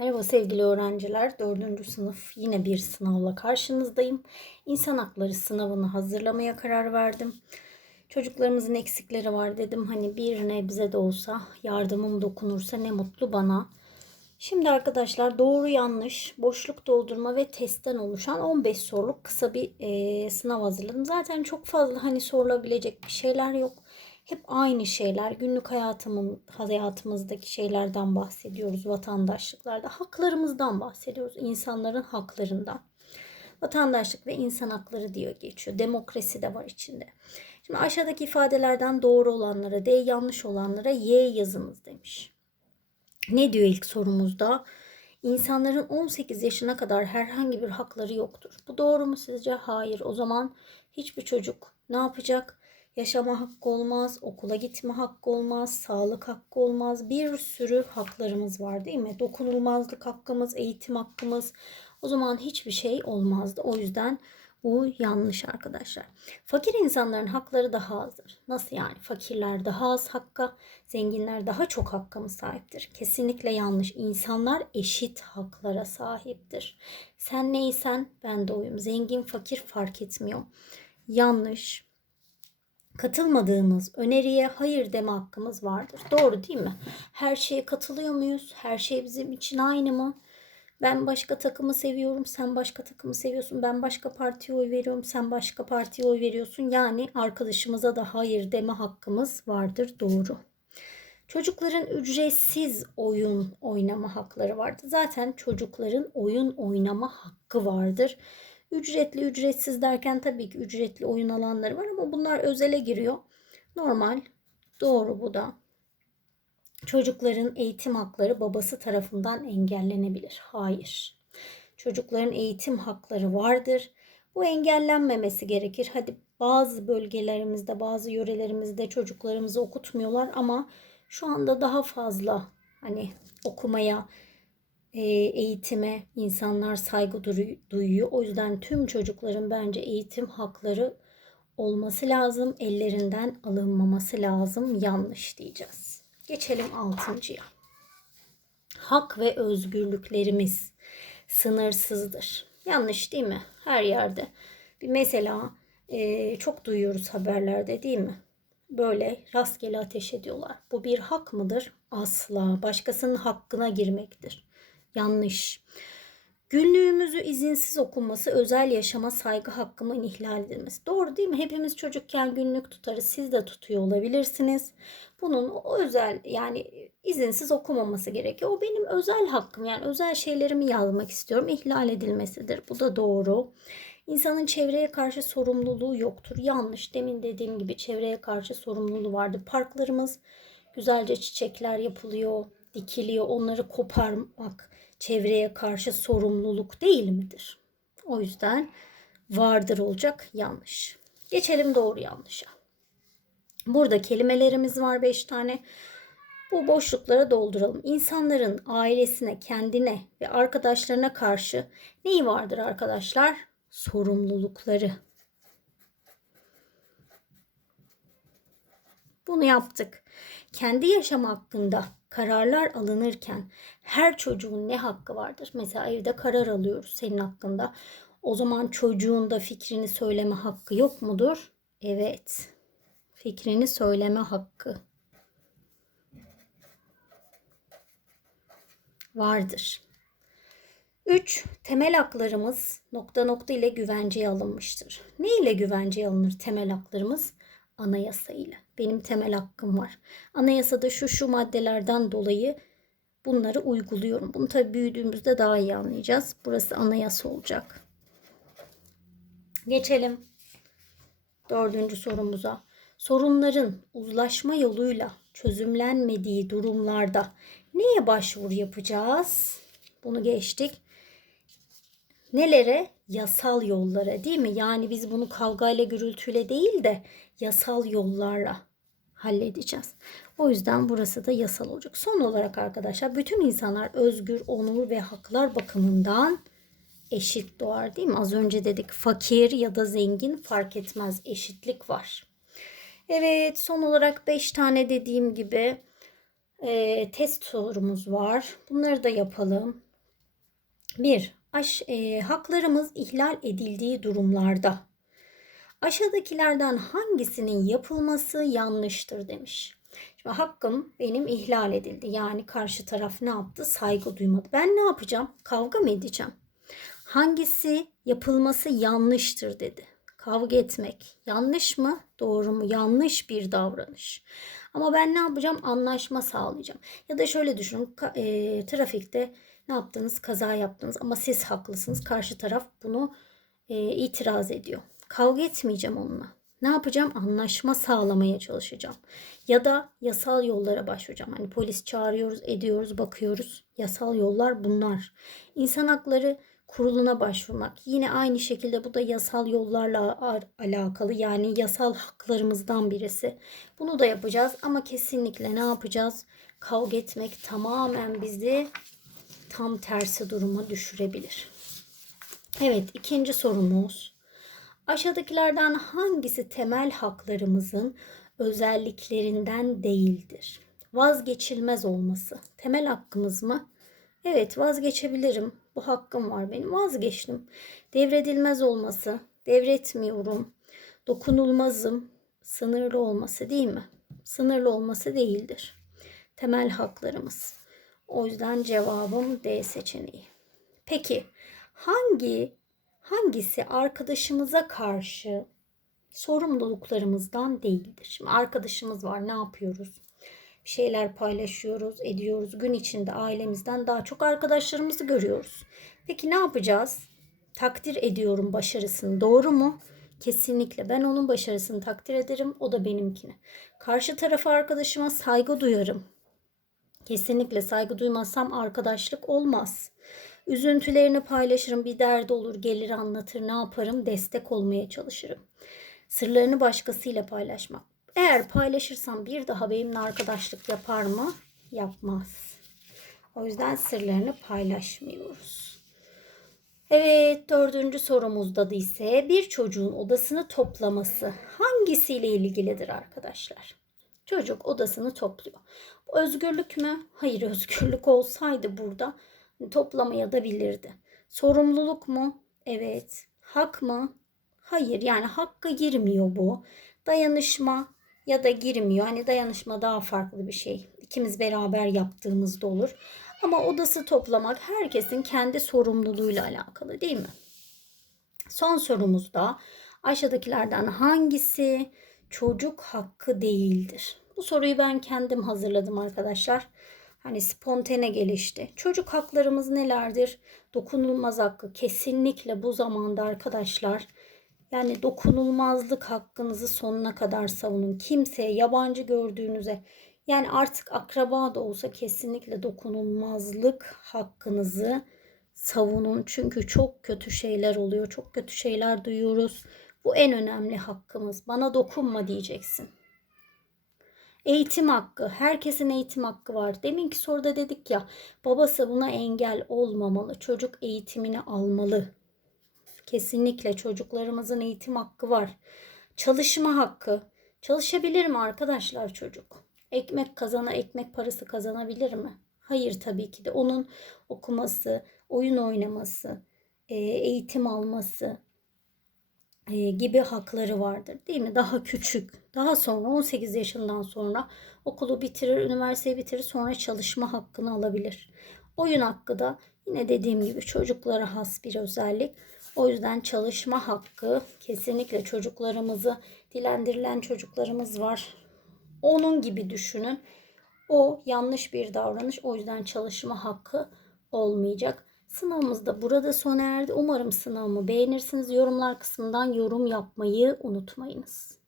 Merhaba sevgili öğrenciler. Dördüncü sınıf yine bir sınavla karşınızdayım. İnsan hakları sınavını hazırlamaya karar verdim. Çocuklarımızın eksikleri var dedim. Hani bir nebze de olsa yardımım dokunursa ne mutlu bana. Şimdi arkadaşlar doğru yanlış, boşluk doldurma ve testten oluşan 15 soruluk kısa bir e, sınav hazırladım. Zaten çok fazla hani sorulabilecek bir şeyler yok. Hep aynı şeyler. Günlük hayatımın, hayatımızdaki şeylerden bahsediyoruz. Vatandaşlıklarda haklarımızdan bahsediyoruz. insanların haklarından. Vatandaşlık ve insan hakları diyor geçiyor. Demokrasi de var içinde. Şimdi aşağıdaki ifadelerden doğru olanlara D, yanlış olanlara Y yazınız demiş. Ne diyor ilk sorumuzda? İnsanların 18 yaşına kadar herhangi bir hakları yoktur. Bu doğru mu sizce? Hayır. O zaman hiçbir çocuk ne yapacak? Yaşama hakkı olmaz, okula gitme hakkı olmaz, sağlık hakkı olmaz. Bir sürü haklarımız var değil mi? Dokunulmazlık hakkımız, eğitim hakkımız. O zaman hiçbir şey olmazdı. O yüzden bu yanlış arkadaşlar. Fakir insanların hakları daha azdır. Nasıl yani? Fakirler daha az hakka, zenginler daha çok hakka mı sahiptir? Kesinlikle yanlış. İnsanlar eşit haklara sahiptir. Sen neysen ben de oyum. Zengin, fakir fark etmiyor. Yanlış. Katılmadığımız öneriye hayır deme hakkımız vardır. Doğru değil mi? Her şeye katılıyor muyuz? Her şey bizim için aynı mı? Ben başka takımı seviyorum, sen başka takımı seviyorsun. Ben başka partiye oy veriyorum, sen başka partiye oy veriyorsun. Yani arkadaşımıza da hayır deme hakkımız vardır. Doğru. Çocukların ücretsiz oyun oynama hakları vardır. Zaten çocukların oyun oynama hakkı vardır. Ücretli ücretsiz derken tabii ki ücretli oyun alanları var ama bunlar özele giriyor. Normal. Doğru bu da. Çocukların eğitim hakları babası tarafından engellenebilir. Hayır. Çocukların eğitim hakları vardır. Bu engellenmemesi gerekir. Hadi bazı bölgelerimizde, bazı yörelerimizde çocuklarımızı okutmuyorlar ama şu anda daha fazla hani okumaya, eğitime insanlar saygı duyuyor. O yüzden tüm çocukların bence eğitim hakları olması lazım. Ellerinden alınmaması lazım. Yanlış diyeceğiz. Geçelim altıncıya. Hak ve özgürlüklerimiz sınırsızdır. Yanlış değil mi? Her yerde. Mesela e, çok duyuyoruz haberlerde değil mi? Böyle rastgele ateş ediyorlar. Bu bir hak mıdır? Asla. Başkasının hakkına girmektir. Yanlış. Günlüğümüzü izinsiz okunması özel yaşama saygı hakkımın ihlal edilmesi. Doğru değil mi? Hepimiz çocukken günlük tutarız. Siz de tutuyor olabilirsiniz. Bunun o özel yani izinsiz okumaması gerekiyor. O benim özel hakkım. Yani özel şeylerimi yazmak istiyorum. İhlal edilmesidir. Bu da doğru. İnsanın çevreye karşı sorumluluğu yoktur. Yanlış. Demin dediğim gibi çevreye karşı sorumluluğu vardır. Parklarımız güzelce çiçekler yapılıyor, dikiliyor. Onları koparmak çevreye karşı sorumluluk değil midir? O yüzden vardır olacak yanlış. Geçelim doğru yanlışa. Burada kelimelerimiz var 5 tane. Bu boşlukları dolduralım. İnsanların ailesine, kendine ve arkadaşlarına karşı neyi vardır arkadaşlar? Sorumlulukları. Bunu yaptık. Kendi yaşam hakkında kararlar alınırken her çocuğun ne hakkı vardır? Mesela evde karar alıyoruz senin hakkında. O zaman çocuğun da fikrini söyleme hakkı yok mudur? Evet. Fikrini söyleme hakkı vardır. 3. Temel haklarımız nokta nokta ile güvenceye alınmıştır. Ne ile güvenceye alınır temel haklarımız? Anayasa ile. Benim temel hakkım var. Anayasada şu şu maddelerden dolayı bunları uyguluyorum. Bunu tabii büyüdüğümüzde daha iyi anlayacağız. Burası anayasa olacak. Geçelim dördüncü sorumuza. Sorunların uzlaşma yoluyla çözümlenmediği durumlarda neye başvuru yapacağız? Bunu geçtik. Nelere? Yasal yollara değil mi? Yani biz bunu kavgayla gürültüyle değil de yasal yollarla halledeceğiz. O yüzden burası da yasal olacak. Son olarak arkadaşlar bütün insanlar özgür, onur ve haklar bakımından eşit doğar değil mi? Az önce dedik fakir ya da zengin fark etmez eşitlik var. Evet son olarak 5 tane dediğim gibi e, test sorumuz var. Bunları da yapalım. Bir, aş, e, haklarımız ihlal edildiği durumlarda aşağıdakilerden hangisinin yapılması yanlıştır demiş. Şimdi hakkım benim ihlal edildi. Yani karşı taraf ne yaptı? Saygı duymadı. Ben ne yapacağım? Kavga mı edeceğim? Hangisi yapılması yanlıştır dedi. Kavga etmek yanlış mı? Doğru mu? Yanlış bir davranış. Ama ben ne yapacağım? Anlaşma sağlayacağım. Ya da şöyle düşünün. e, trafikte ne yaptınız? Kaza yaptınız ama siz haklısınız. Karşı taraf bunu e, itiraz ediyor. Kavga etmeyeceğim onunla. Ne yapacağım? Anlaşma sağlamaya çalışacağım. Ya da yasal yollara başvuracağım. Hani polis çağırıyoruz, ediyoruz, bakıyoruz. Yasal yollar bunlar. İnsan hakları kuruluna başvurmak. Yine aynı şekilde bu da yasal yollarla ar- alakalı. Yani yasal haklarımızdan birisi. Bunu da yapacağız ama kesinlikle ne yapacağız? Kavga etmek tamamen bizi tam tersi duruma düşürebilir. Evet, ikinci sorumuz. Aşağıdakilerden hangisi temel haklarımızın özelliklerinden değildir? Vazgeçilmez olması. Temel hakkımız mı? Evet, vazgeçebilirim. Bu hakkım var benim. Vazgeçtim. Devredilmez olması. Devretmiyorum. Dokunulmazım. Sınırlı olması değil mi? Sınırlı olması değildir. Temel haklarımız. O yüzden cevabım D seçeneği. Peki hangi hangisi arkadaşımıza karşı sorumluluklarımızdan değildir? Şimdi arkadaşımız var ne yapıyoruz? Bir şeyler paylaşıyoruz, ediyoruz. Gün içinde ailemizden daha çok arkadaşlarımızı görüyoruz. Peki ne yapacağız? Takdir ediyorum başarısını. Doğru mu? Kesinlikle. Ben onun başarısını takdir ederim. O da benimkini. Karşı tarafa arkadaşıma saygı duyarım. Kesinlikle saygı duymazsam arkadaşlık olmaz. Üzüntülerini paylaşırım, bir derdi olur, gelir anlatır, ne yaparım? Destek olmaya çalışırım. Sırlarını başkasıyla paylaşmak. Eğer paylaşırsam bir daha benimle arkadaşlık yapar mı? Yapmaz. O yüzden sırlarını paylaşmıyoruz. Evet dördüncü sorumuzda da ise bir çocuğun odasını toplaması hangisiyle ilgilidir arkadaşlar? Çocuk odasını topluyor. Özgürlük mü? Hayır özgürlük olsaydı burada toplamaya da bilirdi. Sorumluluk mu? Evet. Hak mı? Hayır yani hakka girmiyor bu. Dayanışma ya da girmiyor. Hani dayanışma daha farklı bir şey. İkimiz beraber yaptığımızda olur. Ama odası toplamak herkesin kendi sorumluluğuyla alakalı değil mi? Son sorumuzda aşağıdakilerden hangisi çocuk hakkı değildir? Bu soruyu ben kendim hazırladım arkadaşlar. Hani spontane gelişti. Çocuk haklarımız nelerdir? Dokunulmaz hakkı kesinlikle bu zamanda arkadaşlar yani dokunulmazlık hakkınızı sonuna kadar savunun. Kimseye yabancı gördüğünüze yani artık akraba da olsa kesinlikle dokunulmazlık hakkınızı savunun. Çünkü çok kötü şeyler oluyor. Çok kötü şeyler duyuyoruz. Bu en önemli hakkımız. Bana dokunma diyeceksin. Eğitim hakkı. Herkesin eğitim hakkı var. Deminki soruda dedik ya babası buna engel olmamalı. Çocuk eğitimini almalı. Kesinlikle çocuklarımızın eğitim hakkı var. Çalışma hakkı. Çalışabilir mi arkadaşlar çocuk? Ekmek kazana, ekmek parası kazanabilir mi? Hayır tabii ki de. Onun okuması, oyun oynaması, eğitim alması gibi hakları vardır değil mi? Daha küçük. Daha sonra 18 yaşından sonra okulu bitirir, üniversiteyi bitirir, sonra çalışma hakkını alabilir. Oyun hakkı da yine dediğim gibi çocuklara has bir özellik. O yüzden çalışma hakkı kesinlikle çocuklarımızı dilendirilen çocuklarımız var. Onun gibi düşünün. O yanlış bir davranış. O yüzden çalışma hakkı olmayacak. Sınavımız da burada sona erdi. Umarım sınavımı beğenirsiniz. Yorumlar kısmından yorum yapmayı unutmayınız.